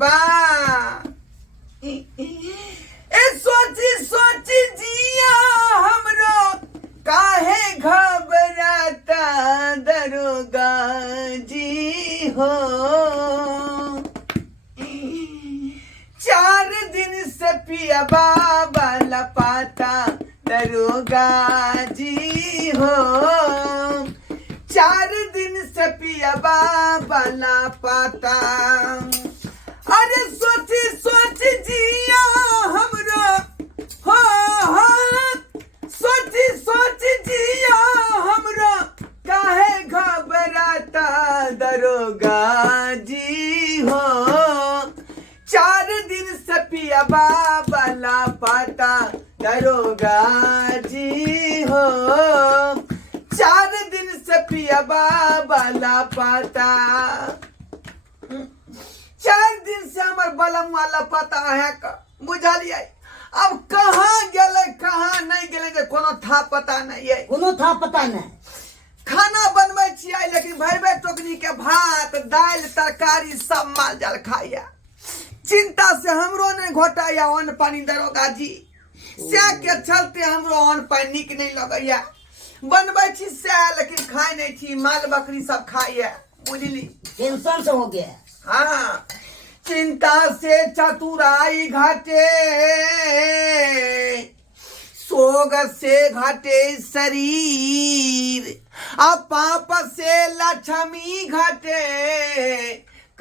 बा ए सोची सोची जिया हमरो काहे घबराता दरोगा जी हो 4 दिन से पिया बाबा लपाता दरोगा जी हो 4 दिन से पिया बाबा लापाता अरे सोची सोची जिया हमरो हो सोची सोची जिया हमरो काहे घबराता दरोगा जी हो 4 दिन से पिया बाबा लापाता दरोगा जी हो 4 दिन से पिया बाबा लापाता 4 दिन से हमार बलम वाला पता है का बुझलिए अब कहाँ गेले कहाँ नहीं गेले कोनो था पता नहीं है कोनो था पता नहीं खाना बनबै छियै लेकिन भरबे टोकनी के भात दाल तरकारी सब माल जाल खाइया चिंता से हमरो नहीं घोटाया अन्न पानी दरोगा जी से के चलते हमरो अन्न पानी निक नहीं लगैया बनबै छी से लेकिन खाई नहीं छी माल बकरी सब खाइया बुझली टेंशन से हो गया हाँ चिंता से चतुराई घटे सोग से घटे शरीर अब पाप से लक्ष्मी घटे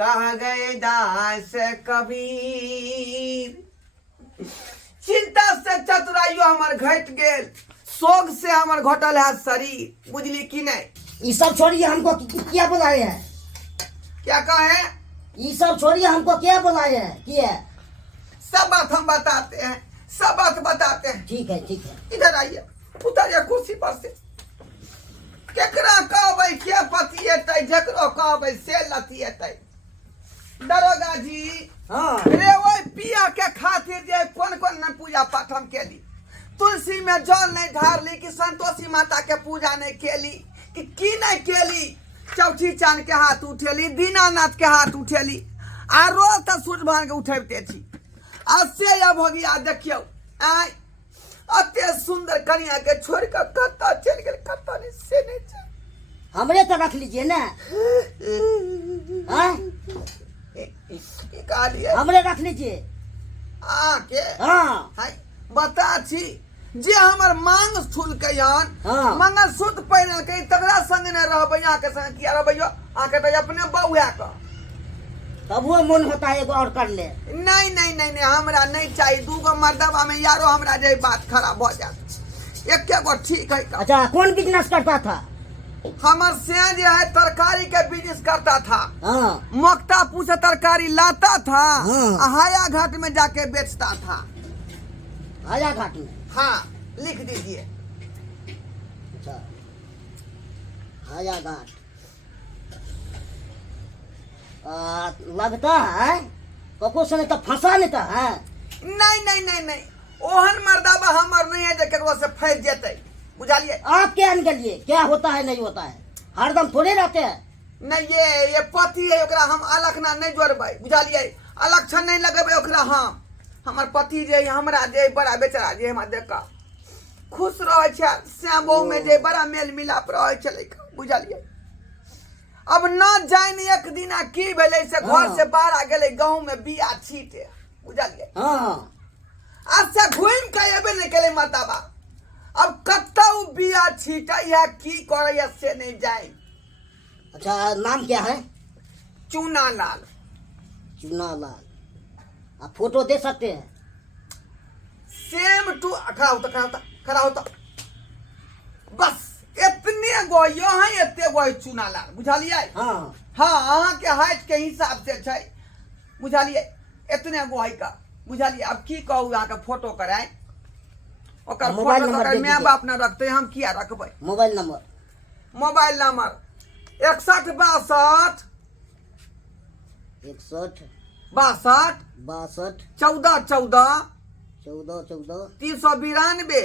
कह गए दास कबीर चिंता से चतुराइयो हमार घट गेल सोग से हमार घटल है शरीर बुझली कि नहीं ये सब छोड़िए हमको क्या बुलाए हैं क्या कहे ये सब छोड़िए हमको क्या बुलाए हैं क्या सब बात हम बताते हैं सब बात बताते हैं ठीक है इधर आइए उतरिए कुर्सी पर से केकरा कहबै के पति एतै जकरो कहबै से लती एतै दरोगा जी हाँ रे ओए पिया के खातिर जे कौन कौन न पूजा पाठ हम केली तुलसी में जल नहीं ढारली कि संतोषी माता के पूजा नहीं केली कि की नहीं केली चौठी चांद के हाथ उठेली दीनानाथ के हाथ उठेली आ रोज तो सूर्य भगवान के उठेबते छी आ से अब हो गया देखियो आय अते सुंदर कन्या के छोड़ कर कत्ता चल गेल कत्ता नहीं से नहीं चल हमरे तो रख लीजिए ना हाँ हमरे रख लीजिए के हाँ हाय बता छी जे हमर मांग स्थूल के यान हाँ। मंगलसूत्र पहिरल के तगड़ा संग न रहबै यहाँ के संग किया रहबै आके तो अपने बउआ का तब वो मन होता है एगो और कर ले नहीं हमरा नहीं चाहिए दूगो मर्दबा में यारो हमरा जे बात खराब हो जात एक गो ठीक है का अच्छा कौन बिजनेस करता था हमर से जो है तरकारी के बिजनेस करता था हाँ मोक्तापुर से तरकारी लाता था हाँ। हाया घाट में जाके बेचता था हाया घाट में हाँ लिख दीजिए अच्छा हाया घाट लगता है कको से नहीं तो फंसा लेता है नहीं ओहन मर्दाबा हमर नहीं है जे केकरो से फंस जेतै बुझालिए आप क्या अनगलिए क्या होता है नहीं होता है हरदम थोड़े रहते हैं नहीं ये पति है ओकरा हम अलग ना नहीं जोड़बै बुझालिए अलग छन नहीं लगेबै ओकरा हम हमर पति जे हमरा जे बड़ा बेचारा जे हमरा देख खुश रहे छै श्याम बहू में जे बड़ा मेल मिलाप रहे छलै बुझालिए अब न जान एक दिना की भेलै से घर से बाहर आ गेलै गांव में बिया छीटे बुझालिए हाँ आज से घूम के एबे नहीं केले मताबा अब कत्ता बिया छीटा या की करे से नहीं जाए अच्छा नाम क्या है चूना लाल आप फोटो दे सकते हैं सेम टू खड़ा होता बस इतने गो यहाँ इतने गो चूना लाल बुझालिए हाँ अहाँ के हाइट के हिसाब से छै बुझालिए इतने गो है का बुझालिए अब की कहू अहाँ के फोटो कराए ओकर मोबाइल फोटो नंबर ओकर दे माय दीजिए। बाप न रखते हम किया रखबै मोबाइल नंबर 61 62 61 62 62 14 14 14 392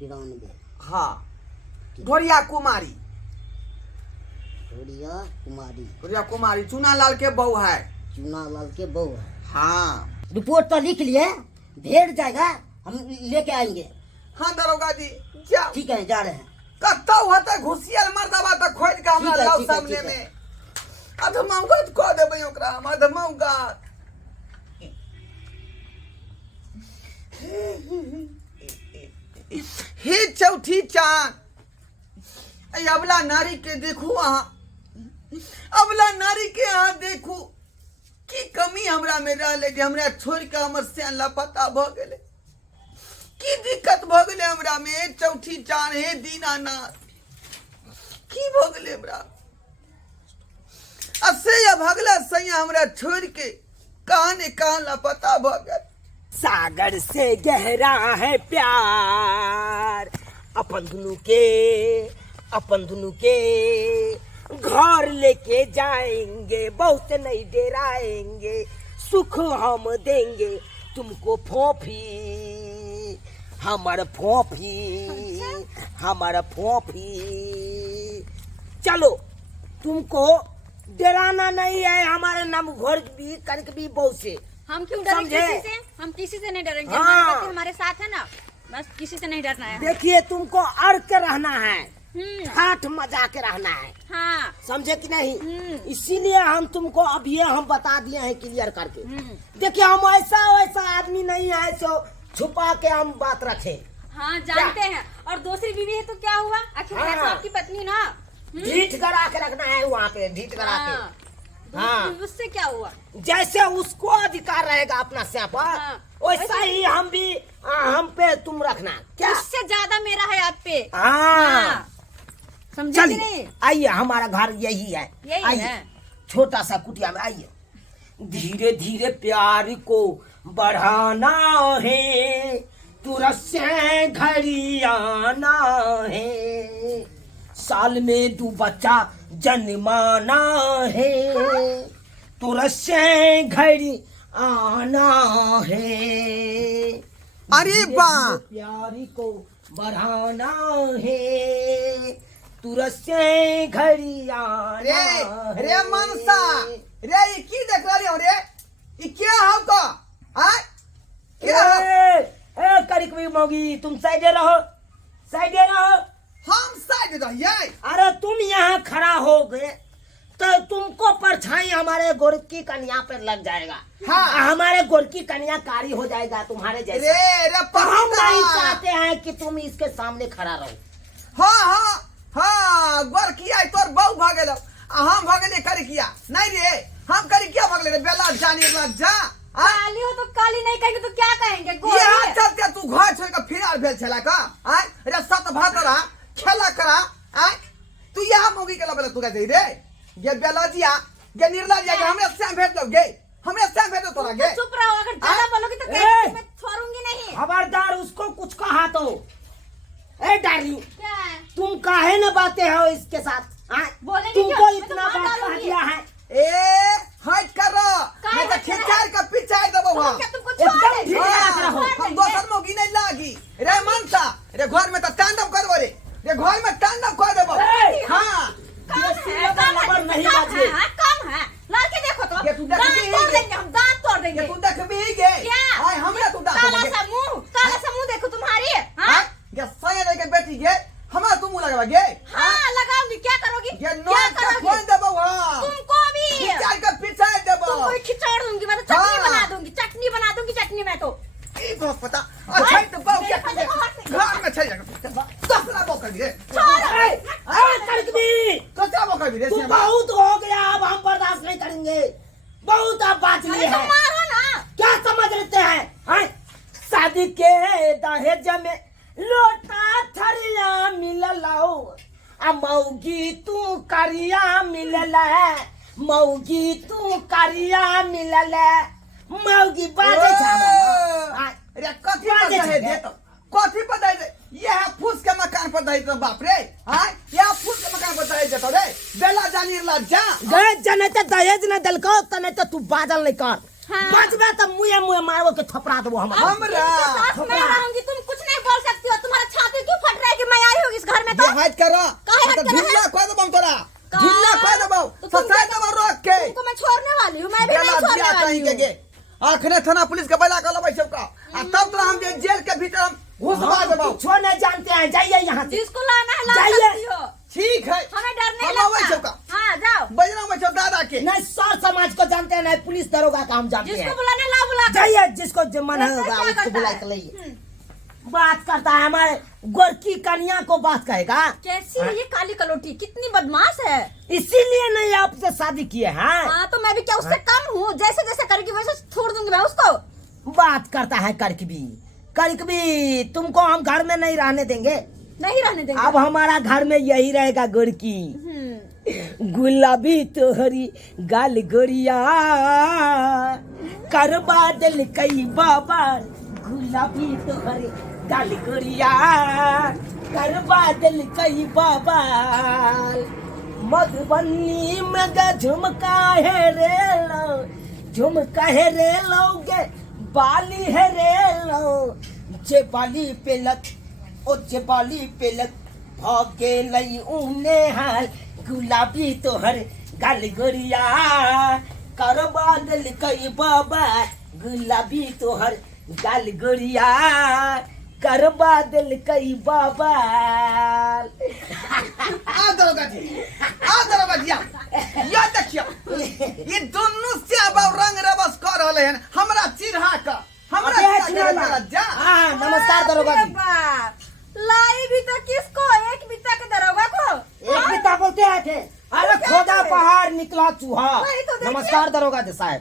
392 हाँ घोड़िया कुमारी प्रिया कुमारी। प्रिया कुमारी चूना लाल के बहू है। चूना लाल के बहू है। हाँ रिपोर्ट तो लिख लिए, भेज जाएगा, हम लेके आएंगे। हाँ दरोगा जी जाओ। ठीक है, जा रहे हैं। कत्ता होता घुसियल मर्दबा त खोज के हमरा लाओ सामने में। अधमौगत को देबै ओकरा हम अधमौगत। हे चौथी चांद, ऐ अबला नारी के देखू अहाँ, अबला नारी के अहाँ देखू की कमी हमरा में रहले जे हमरा छोड़ के हमर से लापता भ गेले। की दिक्कत भ गेले हमरा में चौथी चांद हे दीनानाथ, की भ गेले हमरा। असे या भगला सैया हमरा छोड़ के कहां ने कहां लापता भ गेल। सागर से गहरा है प्यार, अपन दुनू के घर लेके जाएंगे, बहुत नहीं डेराएंगे, सुख हम देंगे तुमको फोफी, हमार फोफी। चलो तुमको डराना नहीं है, हमारे नाम घर भी कनक भी बहु से। हम क्यों डरें समझे? किसी से? हम किसी से नहीं डरेंगे। हाँ। हमारे पति हमारे साथ है ना, बस किसी से नहीं डरना है। देखिए तुमको अड़ के रहना है, ठाठ मजा के रहना है, हाँ। समझे कि नहीं? इसीलिए हम तुमको अब ये हम बता दिए हैं क्लियर करके। देखिए हम ऐसा आदमी नहीं है जो छुपा के हम बात रखे। हाँ जानते हैं। और दूसरी बीवी है तो क्या हुआ, आखिर है तो हाँ। आपकी पत्नी ना। ढीठ करा के रखना है वहाँ पे, ढीठ करा के। हाँ। उससे क्या हुआ? जैसे उसको अधिकार रहेगा अपना से पर, हाँ। वैसा ही हम भी हम पे तुम रखना क्या? उससे ज्यादा मेरा है आप पे। हाँ। समझे कि चलिए नहीं? आइए, हमारा घर यही है। यही आइए, है। छोटा सा कुटिया में आइए। धीरे धीरे प्यार को बढ़ाना है, तुरंत से घड़ी आना है, साल में 2 बच्चा जन्माना है, तुरंत से घड़ी आना है। अरे वाह, प्यारी को बढ़ाना है, तुरंत से घड़ी आना है। रे मनसा, रे ये की देख रही हो रे? ये क्या हो का? हां? क्या हो? ए कड़कवी मोगी, तुम साइडे रहो। हम साइड रहिए। अरे तुम यहाँ खड़ा हो गए तो तुमको परछाई हमारे गोरकी कन्या पर लग जाएगा। हाँ। हमारे गोरकी कन्या कारी हो जाएगा तुम्हारे जैसे। रे तो हम पता नहीं चाहते हैं कि तुम इसके सामने खड़ा रहो। हाँ गोरकिया तोर बहु भागेल, हम भागले करिकिया नहीं रे, हम करिकिया भागले रे। बेला जानी लग जा। काली हो तो काली नहीं कहेंगे तो क्या कहेंगे? गोरी ये है। चलते तू घर छोड़ के फिरार भेल छला का? आय रे सत भातरा खेला करा। आय तू यहाँ मोगी के लबले तू कहते रे ये बेलाजिया ये निर्लजिया के हमरे से भेज दो गे, हमरे से भेज दो तोरा गे। चुप रहो, अगर ज्यादा हाँ? बोलोगे तो ए! कैसे मैं छोड़ूंगी नहीं। खबरदार उसको कुछ कहा तो। ए डार्लिंग, क्या है? तुम काहे न बातें हो इसके साथ? हाँ? बोलेंगे तुमको क्यों? मैं तो इतना मार बात कह डालूंगी। दिया है। ए हट करो, काय मैं तो हट करा? खिंचार का पिचाई देबो तुम वहां। क्या तुमको एकदम छोड़ ठीक देंगे? है, रखो। छोड़ हम देंगे। दोसर मोगी नहीं लागी रे मनसा रे। घर में तो तांडव करबो रे घर में तांडव कर देबो। ए! हाँ कम देसी है, लबर कम है, लबर नहीं कम बाजिए। है, हाँ, कम है। लड़के देखो तो ये तू देख दांत भी तोड़ है। देंगे, हम दांत तोड़ देंगे। ये तू देख भी गे। क्या? हाय हमरा तू काला देख। सा मुंह देखो तुम्हारी। हाँ? हां ये सही रे के बेटी गे, हमरा तू मुंह लगवा गे। हाँ लगाऊंगी, क्या करोगी? ये क्या नोट का करोगी? खोल देबो वहां। तुमको भी खिंचार का पिचाई देबो। तुमको भी खिचड़ दूंगी, मैं तो चटनी हाँ। बना दूंगी, चटनी बना दूंगी, चटनी मैं तो। ई बात पता अच्छा तो बाऊ क्या देखो, देखो, घर में छै कसरा बो कर दिए। छोड़। ए, कड़कवी, कसरा बो कर दिए। तुम बहुत हो गया, अब हम बर्दाश्त नहीं करेंगे। बहुत अब बात अरे लिए तो है। मारो ना। क्या समझ लेते हैं? हाँ? शादी के दहेज में लोटा थरिया मिललाओ, आ मौगी तू करिया मिलला, मौगी तू करिया मिलला, मौगी बाजे छामा। रे कथी पर दे दे तो कथी पर दे दे? ये है फूस के मकान पर दे तो बाप रे। हां ये फूस के मकान पर दे दे तो रे बेला जानी ला जा। गए जने ते दहेज न दलको तने तो तू बादल नहीं कर। हाँ। बचबे तो मुए मुए मारबो के थपड़ा देबो हम। हमरा साथ में रहूंगी, तुम कुछ नहीं बोल सकती हो। तुम्हारा छाती क्यों फट रहा है कि मैं आई हूँ इस घर में? तो ये हट करो काहे हट तो करो? ढीला कर दो हम तोरा। ढीला कर देबो तो तुम ससाई देबो रोक के तुमको मैं छोड़ने वाली हूँ, मैं भी नहीं बेला छोड़ने दिया वाली कहीं के हूँ। आखने थाना पुलिस के बैला कर लेबै सबका आ तब तो हम जेल के भीतर हम घुसवा देबो कुछ नहीं जानते हैं, जाइए यहाँ से। जिसको लाना है ला जाइए। सकती हो, ठीक है हमें डर नहीं हम आवे लगता। सबका हाँ जाओ, बजना में सब दादा के नहीं सर समाज को जानते हैं, नहीं पुलिस दरोगा का हम जानते जिसको हैं। बुलाना ला बुला कर। जाइए, जिसको जो मन ऐसा होगा क्या उसको करता बुला है? के लाइए। बात करता है हमारे गोरकी कन्या को बात कहेगा, कैसी है ये काली कलोटी, कितनी बदमाश है। इसीलिए नहीं आपसे शादी किए हैं। हाँ तो मैं भी क्या उससे कम हूँ, जैसे जैसे करेगी वैसे छोड़ दूंगी मैं उसको। बात करता है करकबी, करकबी तुमको हम घर में नहीं रहने देंगे। नहीं रहने देंगे। अब हमारा घर में यही रहेगा गोरकी। गुलाबी तोहरी गाल गोरिया करवा दिल कई बाबा, गुलाबी तोहरी गाल गोरिया करवा दिल कई बाबा। मधुबनी में ग झुमका है रे लो, झुमका है रे लोगे, बाली है रे लो, जे बाली पे लग ओ जे बाली पे लग भागे लई उने हाल, गुलाबी तोहर गाल गोरिया करवा दिल कई बाबा, गुलाबी तोहर गाल गोरिया करवा दिल कई बाबा। आ दरोगा जी, आ दरोगा जी, या देखियो ये दोनों से अब रंग रबस कर रहले हैं हमरा चिढ़ा का, हमरा चिढ़ा जा। हाँ नमस्कार दरोगा अरे जी। बाप, लाई भी तो किसको, एक बिता के दरोगा को। एक बिता बोलते आए थे, अरे खोदा पहाड़ निकला चूहा। वही तो देखिए। नमस्कार दरोगा जी साहब,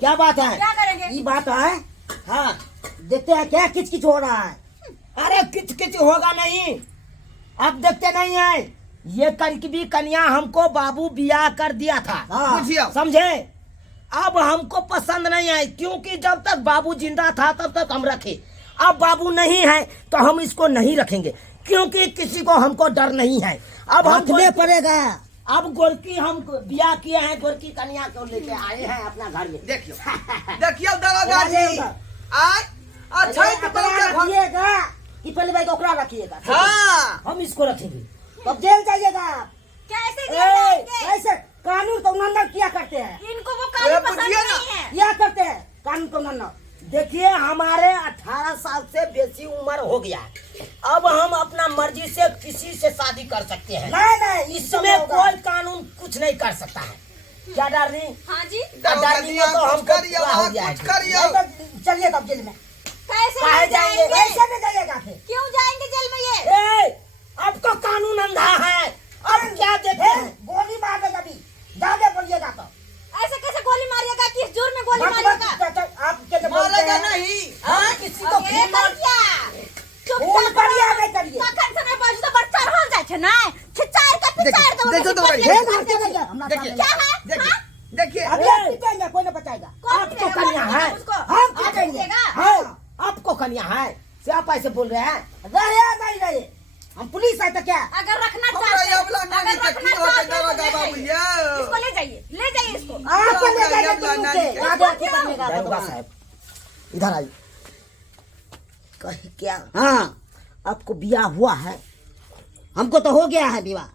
क्या बात है? क्या करेंगे? ये बात है, हाँ देखते हैं क्या किच किच हो रहा है। अरे किच किच होगा नहीं, अब देखते नहीं है। ये करकबी कन्या हमको बाबू बियाह कर दिया था, बुझियो। समझे? अब हमको पसंद नहीं आई, क्योंकि जब तक बाबू जिंदा था तब तक हम रखे। अब बाबू नहीं है तो हम इसको नहीं रखेंगे, क्योंकि किसी को हमको डर नहीं है। अब हम रखने पड़ेगा। अब गोरकी हम बियाह किए हैं, गोरकी कन्या को लेके आए हैं अपना घर में। देखियो देखियो दरोगा जी, आय अच्छा ही तो अपना बोलते हैं। रखिएगा कि पहले भाई को ओकरा रखिएगा। हाँ हम इसको रखेंगे। तब जेल जाइएगा। कैसे ए, जेल जाएंगे? ऐसे कानून तो उल्लंघन किया करते हैं, इनको वो काली ए, पसंद बुझिए ना। नहीं है। किया करते हैं कानून तो उल्लंघन। देखिए हमारे 18 साल से बेसी उम्र हो गया है, अब हम अपना मर्जी से किसी से शादी कर सकते हैं। नहीं नहीं इसमें कोई कानून कुछ नहीं कर सकता है। क्या डार्लिंग? हाँ जी, दरोगा जी आप तो कुछ हमको करियो, पूरा हो आप गया है। कुछ करियो। नहीं तो चलिए तब जेल में। कैसे काहे नहीं जाएंगे? जाएंगे? ऐसे नहीं जाइएगा फिर। क्यों जाएंगे जेल में ये? ए, आपको कानून अंधा है, अब क्या देते हैं? गोली मार देगा अभी, ज्यादा बोलिएगा तो। ऐसे कैसे गोली मारिएगा, किस जुर्म में गोली मत- मारिएगा? मत- आप कैसे बोलते मारेगा हैं? नहीं। हाँ, किसी को ये खून मार- कर क्या? खून करिए, नहीं करिए। कखन से नहीं पहुंची तो बच्चा हो जाए छे ना, खिचार के पिचार दो। देखो तो भाई, जेल मार के जाइए, हमरा देखिए सामने। क्या है? देखिए हाँ? देखिए अभी ए, आप पीटेंगे, कोई नहीं बचाएगा। कौन आपको पिटेगा? कन्या कौन है? पिटेगा उसको? हम आप पीटेंगे। पिटेगा? हाँ, आपको कन्या है से आप ऐसे बोल रहे हैं? रहे नहीं रहे, हम पुलिस है तो क्या? अगर रखना हमरा चाहते ये वाला अगर नानी के रखना की होते चाहते तो दरोगा ले बाबू जाइए। ये। इसको ले जाइए, ले जाइए इसको। आप ले जाइए ये तुम वाला से। नानी के- आगे अथी करिएगा तो दरोगा बता। साहब इधर आइए। कहे क्या हाँ, आपको बियाह हुआ है? हमको तो हो गया है विवाह।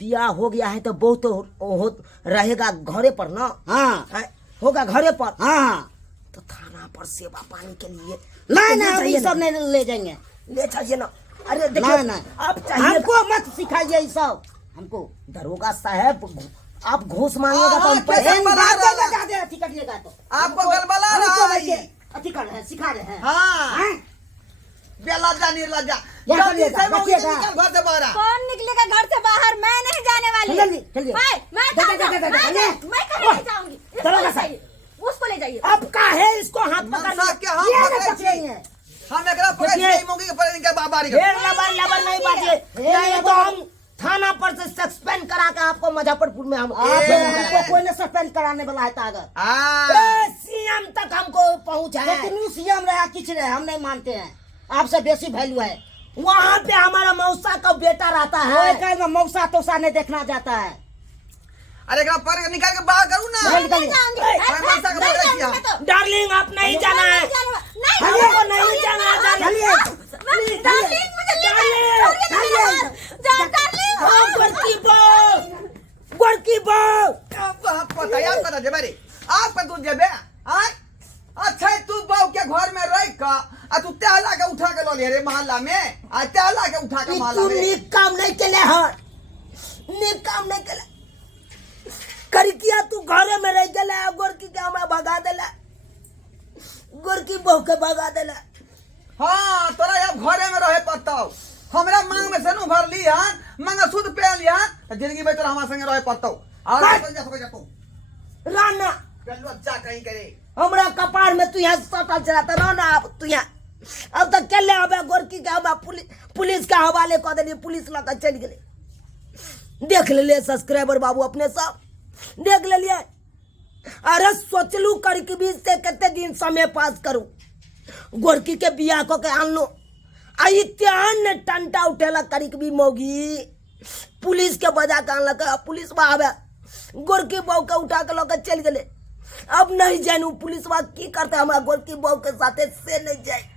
बियाह हो गया है तो बहुत हो रहेगा घरे पर ना? हाँ है, होगा घरे पर। हाँ, तो थाना पर सेवा पानी के लिए नहीं ले नहीं हम जाइए ये ना। सब नहीं ले जाएंगे। ले जाइए ना। अरे नहीं देखिए नहीं, आप चाहिए हमको मत सिखाइए ये सब। हमको दरोगा साहब आप घूस मांगेगा तो हम हाँ, पैसे कैसे इन बना बातों रहा में ज्यादा अथी करिएगा तो आपको गलबला हमको रहा वैसे है। अथी कर रहे हैं, सिखा रहे हैं। हाँ हैं? बेलज्जा निर्लज्जा क्या जल्दी करिएगा? से मौगी रखिएगा। निकल घर से बाहर। कौन निकलेगा घर से बाहर? मैं नहीं जाने वाली। चलिए, चलिए। मैं दे- जाऊंगा, दे- दे- दे- मैं दे- जा- मैं कहीं नहीं जाऊंगी। इसको दरोगा ले साहब। जाइए, उसको ले जाइए। अब का है इसको हाथ मनसा पकड़ के हम ये नहीं पकड़े पकड़े छी। हैं। हम एकरा पकड़े देखिए। छी मौगी के पकड़ के बाबारी के। ढेर लबर लबर नहीं बाजिए, ढेर नहीं तो लबर- हम थाना पर से सस्पेंड करा के आपको मुजफ्फरपुर में हम आप हमको कोई नहीं सस्पेंड कराने वाला है तो अगर हाँ सीएम तक हमको पहुंच है। लेकिन सीएम रहे किछ रहे हम नहीं मानते हैं। आपसे बेसी वैल्यू है। वहाँ पे हमारा मौसा का बेटा रहता है। कहीं में मौसा तोसा नहीं देखना जाता है। अरे एकरा पर निकाल के बाहर करू ना। नहीं निकालिए। जाऊंगी। ए, मैं मनसा के नहीं पकड़े छी जाऊंगी हम। मैं तो। डार्लिंग आप नहीं जाना है। नहीं हमको नहीं जाना है, चलिए। डार्लिंग मुझे ले डार्लिंग, जाइए। डार्लिंग, डार्लिंग हाँ, करती बताइए आप कता जेबे रे आप का तू जेबे आय अच्छा तू बाऊ के घर में रह का आ तू तेला के उठा के लो ले रे मोहल्ला में आ तेला के उठा के मोहल्ला तू में नीक काम नहीं चले हाँ नीक काम नहीं चले करिकिया तू घरे में रह गया गोरकी के हमें भगा देला गोरकी बहू के भगा देला हाँ तोरा अब घरे में रहे पड़ताओ हमरा मांग में से नु भर ली हन मांग शुद्ध पे लिया जिंदगी में तोरा हमारे संगे रहे पड़ताओ और चल जा सको जा तू राना चलो अच्छा कहीं करे हमरा कपार में तू यहाँ सटल चलाता रहो ना आप तू यहाँ अब तक चल अब गोरकी के हम पुलिस के हवाले कर देनी पुलिस लगा चल गए देख ले सब्सक्राइबर बाबू अपने सब देख ले लिए अरे सोचलू कर के बीच से कितने दिन समय पास करूं गोरकी के बिया को के आन लो आई त्यान ने टंटा उठेला करी के भी मोगी पुलिस के बजा के आनलक पुलिस बा आवे गोरकी बहू के उठा के लोग चल गए अब नहीं जानू पुलिस बा की करते हमारा गोरकी बहू के साथे से नहीं जाए